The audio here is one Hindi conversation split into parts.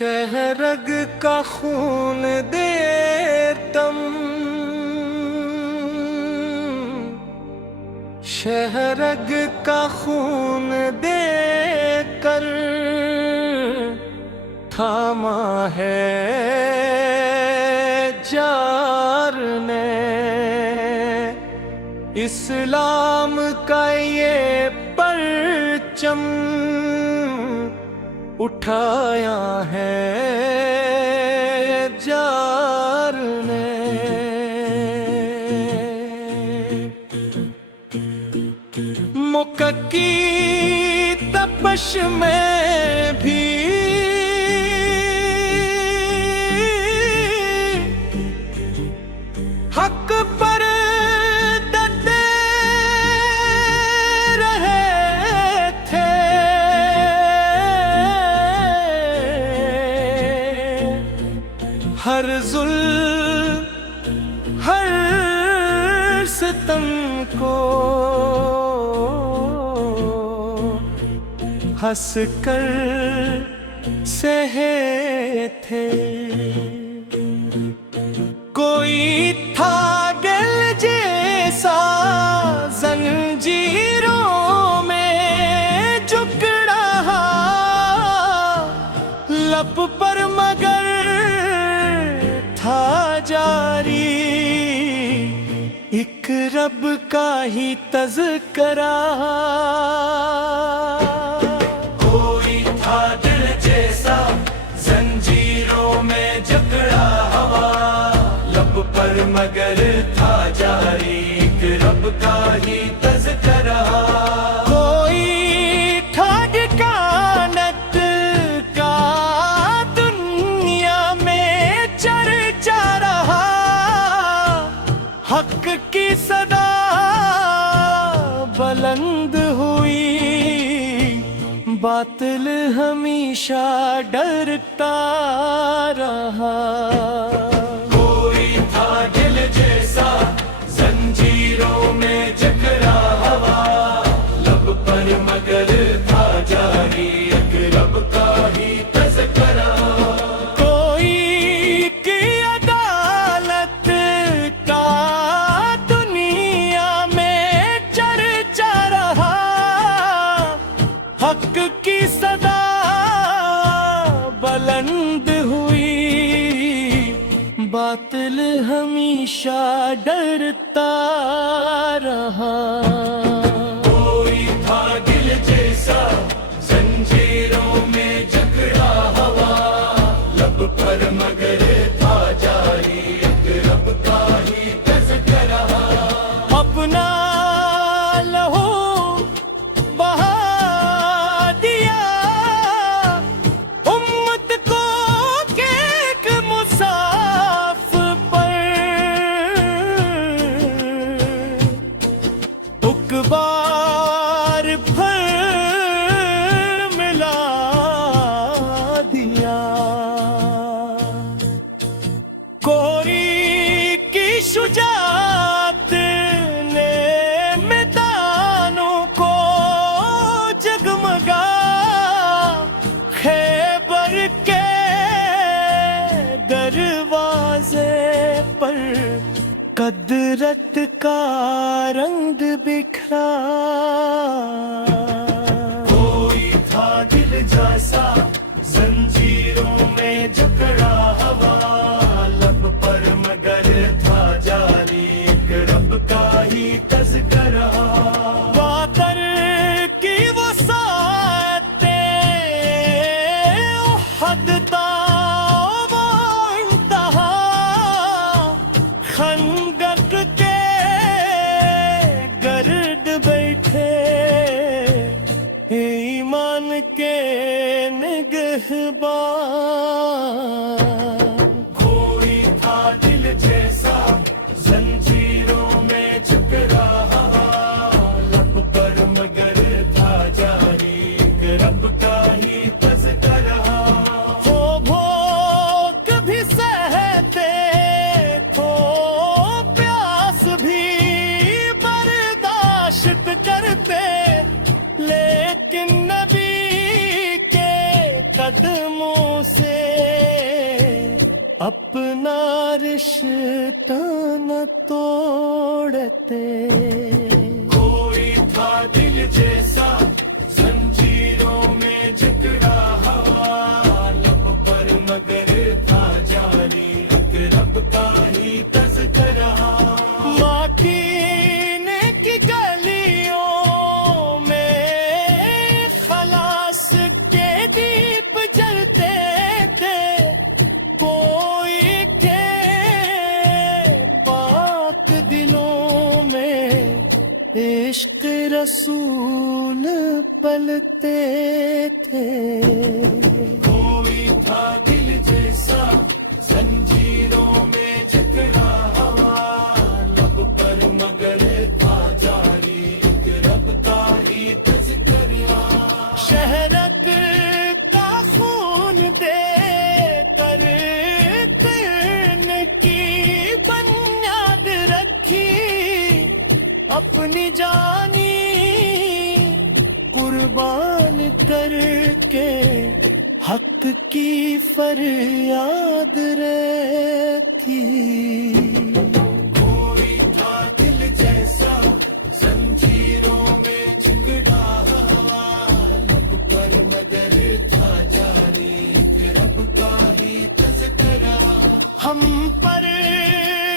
शहरग का खून देतम, शहरग का खून देकर थामा है जार ने इस्लाम का ये परचम उठाया है जार ने। मुक्की तपश में भी हक पर डटे रहे थे। हर जुल्म हर सितम को हंस कर सहे थे। कोई था दिल जैसा जंजीरों में जुकड़ा, लब पर मगर था जारी एक रब का ही तज़करा। कोई था दिल जैसा जंजीरों में जकड़ा हवा, लब पर मगर था जारी एक रब का ही तज़करा। कोई ठाड कानत का दुनिया में चर्चा रहा, हक की सदा बुलंद हुई, बातिल हमेशा डरता रहा। कोई था दिल जैसा जंजीरों में जकड़ा हवा, लब पर मगर था जारी एक रब का ही तज़करा। कोई की अदालत का दुनिया में चर्चा रहा, हक की सदा बुलंद हुई, बातिल हमेशा डरता रहा। कोई था दिल जैसा जंजीरों में जकड़ा हवा, लब पर मगर था जारी एक रब का ही तज़करा। अपना लहू बहा दिया उम्मत को के एक मुसाफ पर, उकबार भर मिला दिया। कोरी की शुजात ने मैदानों को जगमगा, खैबर के दरवाजे पर कदरत का रंग बिखरा। कोई था दिल जैसा जंजीरों में जकड़ा हवा, लब पर मगर था जारी एक रब का ही तज़करा। बादर की वो सातें उहद ता वो इंतहा, खंदक के गर्द बैठे ईमान के निगहबान। कोई था दिल जैसा जंजीरों में जकड़ा हवा, लब पर मगर था जारी एक रब का ही तज़करा। वो भूख भी सहते थो, प्यास भी बर्दाश्त करते, लेकिन नबी के कदमों से अपना रिश्ता न तोड़ते। कोई था दिल जैसा जंजीरों में जकड़ा हुआ, लब पर मगर था जारी अकरब का ही तज़किरा। माटीने की गलियों में खलास के दीप जलते थे, कोई के पाक दिलों में इश्क रसूल पलते थे। कोई था दिल जैसा जंजीरों में जकड़ा हुआ, लब पर मगर था जारी रब का ही तज़किरा। शहरत का खून दे कर की बुनियाद रखी, अपनी जानी कुर्बान करके हक की फरियाद रखी। कोई था दिल जैसा जंजीरों में जकड़ा हुआ, लब पर मगर था जारी रब का ही तज़किरा। हम पर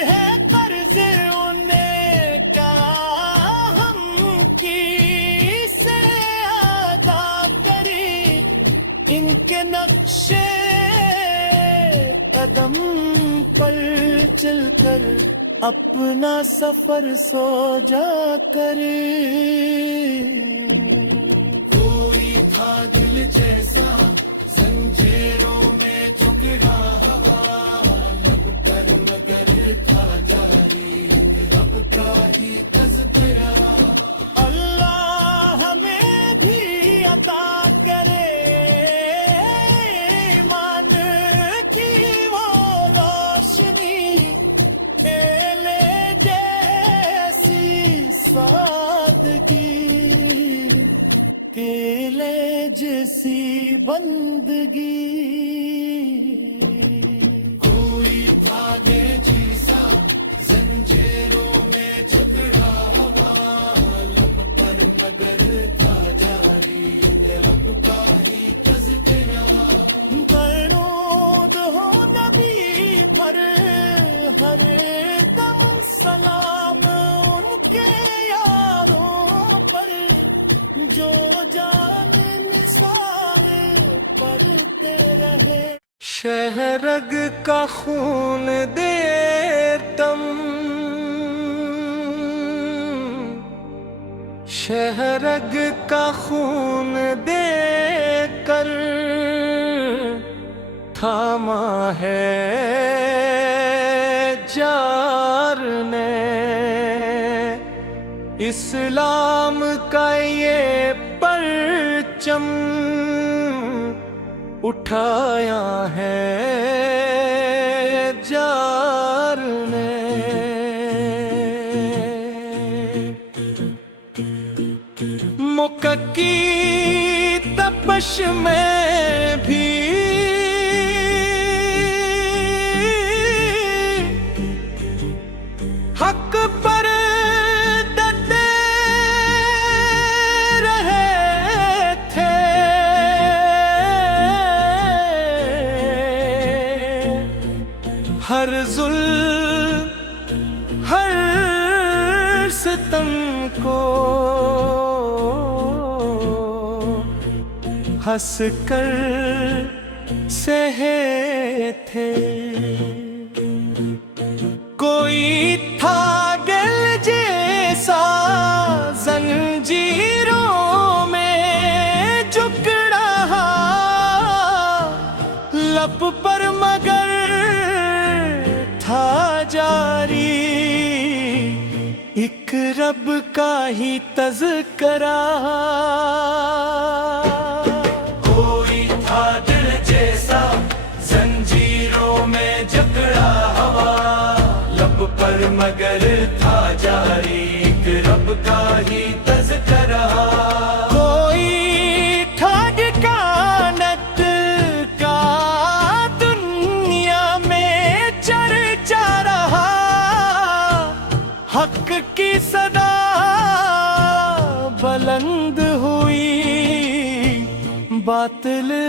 है कर्ज उन्हें क्या हम की से अदा करें, इनके नक्शे कदम पर चलकर अपना सफर सोजा करे। कोई था दिल जैसा जंजीरों में जकड़ा हुआ, लब पर मगर था जारी रब का ही तज़किरा। अल्लाह हमें भी अता करे ईमान की वो रोशनी, केले जैसी सादगी, केले जैसी बंदगी। कोई धागे जैसा जंजीरों में जकड़ा हुआ, लब पर मगर था जारी रब का ही तज़किरा। दरूद हो नबी पर हर दम सलाम उनके यारों पर, जो जान निसार पढ़ते रहे। शहरग का खून दे तम, शहरग का खून दे कर थामा है जार ने, इस्लाम का ये परचम उठाया है जार ने। मुक्की तपश में भी हक पर डटे रहे थे, हर जुल्म हर सितम को हंस कर सहे थे। कोई था दिल जैसा जंजीरों में जकड़ा, लब पर मगर था जारी एक रब का ही तज़किरा। कोई था दिल जैसा जंजीरों में जकड़ा हुआ, लब पर मगर था जारी एक रब का ही तज़किरा। कोई ठग कानत का दुनिया में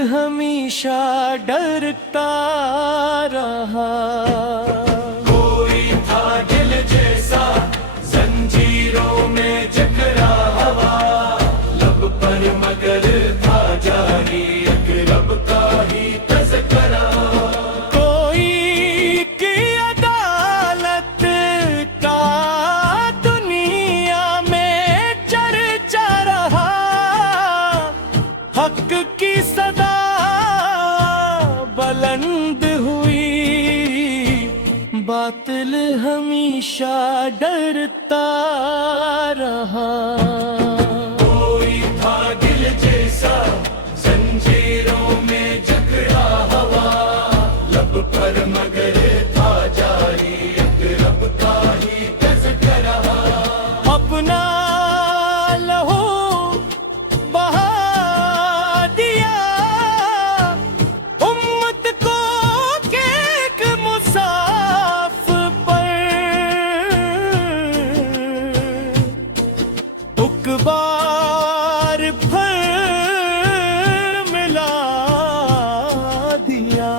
हमेशा डरता रहा। कोई था दिल जैसा जंजीरों में जकड़ा हुआ, लब पर मगर था जारी एक रब का ही तज़किरा। कोई की अदालत का दुनिया में चर्चा रहा, हक की सदा बुलंद हुई, बातिल हमेशा डरता रहा। कोई था दिल जैसा जंजीरों में जकड़ा हुआ, लब पर मगर था जारी एक रब का ही तज़किरा। अपना लहू बहा दिया उम्मत को के एक मुसाफ पर, उकबार भर मिला दिया।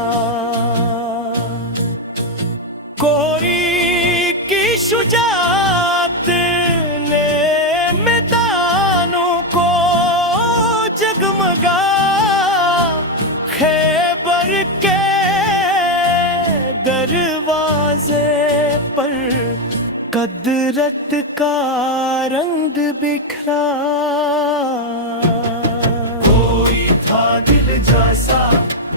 कोरी की शुजाअत ने मैदानों को जगमगा, खैबर के दरवाजे पर कदरत का रंग बिखरा। कोई था दिल जैसा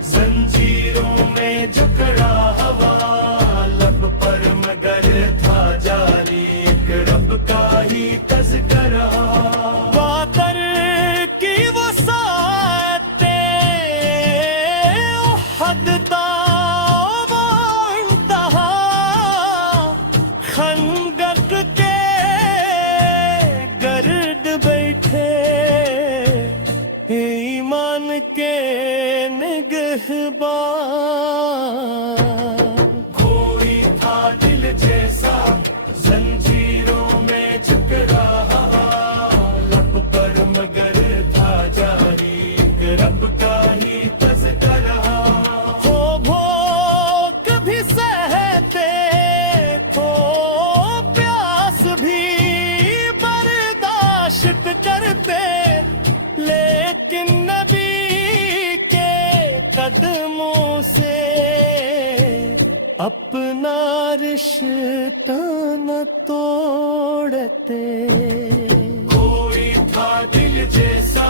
जंजीरों में जकड़ा हुआ, लब पर मगर था जारी एक रब का ही तज़किरा। बातर की वो साते उहद ता वो इंतहा, खंदक के गर्द बैठे ईमान के निगहबान। कोई था दिल जैसा जंजीरों में जकड़ा हुआ, लब पर मगर था जारी एक रब का ही तज़किरा। हो भूख भी सहते तो प्यास भी बर्दाश्त करते, लेकिन नबी के कदमों से अपना रिश्ता न तोड़ते। कोई था दिल जैसा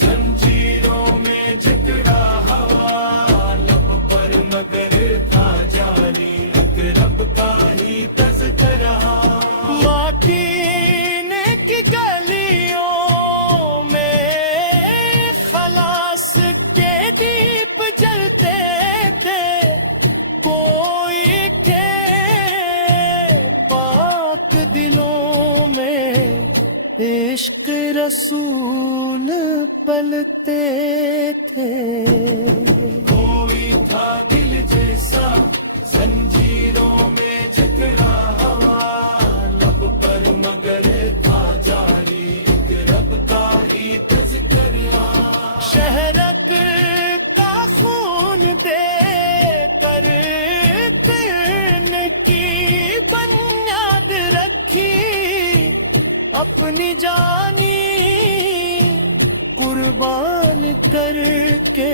जंजीरों में जकड़ा हुआ, लब पर मगर था जारी एक रब का ही तज़किरा। माटीने की गलियों में खलास के दीप जलते थे, कोई के पाक दिलों में इश्क रसूल पलते थे। कोई था दिल जैसा जंजीरों में जकड़ा हुआ, लब पर मगर था जारी एक रब का ही तज़किरा। शहरक का खून दे कर की बुनियाद रखी, अपनी जानी कुर्बान करके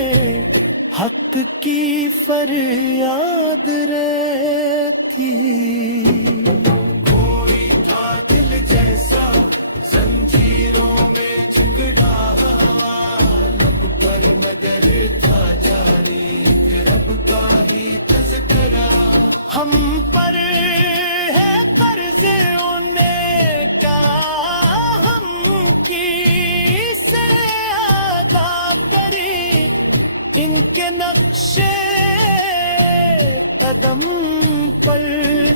हक की फरियाद रखी। कोई था दिल जैसा जंजीरों में जकड़ा हुआ, लब पर मगर था जारी एक रब का ही तज़किरा। हम पर है कर्ज उन्हें क्या हम की से अदा करी, इनके नक्शे कदम पर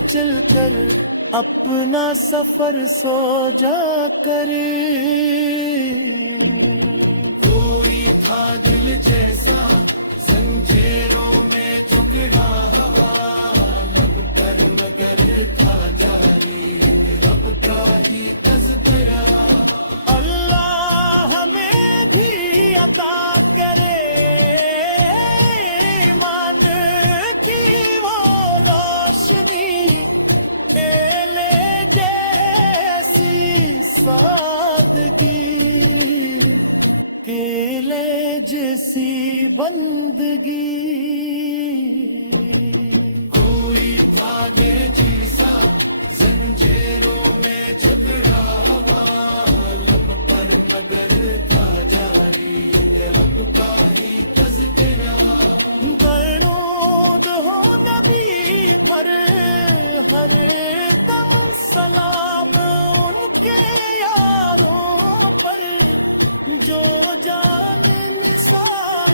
चलकर अपना सफर सो जा कर। कोई था दिल जैसा जंजीरों में जकड़ा हुआ, लब पर मगर था जारी रब का ही तज़किरा। अल्लाह हमें भी अता करे जिंदगी कोई भागे जीसा जंजीरों में झगड़ा हवा लब पर मगर था जारी रब का ही तज़किरा दरूद हो नबी पर हर दम सलाम उनके यारों पर जो जान निसार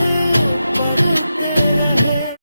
पढ़ते रहे।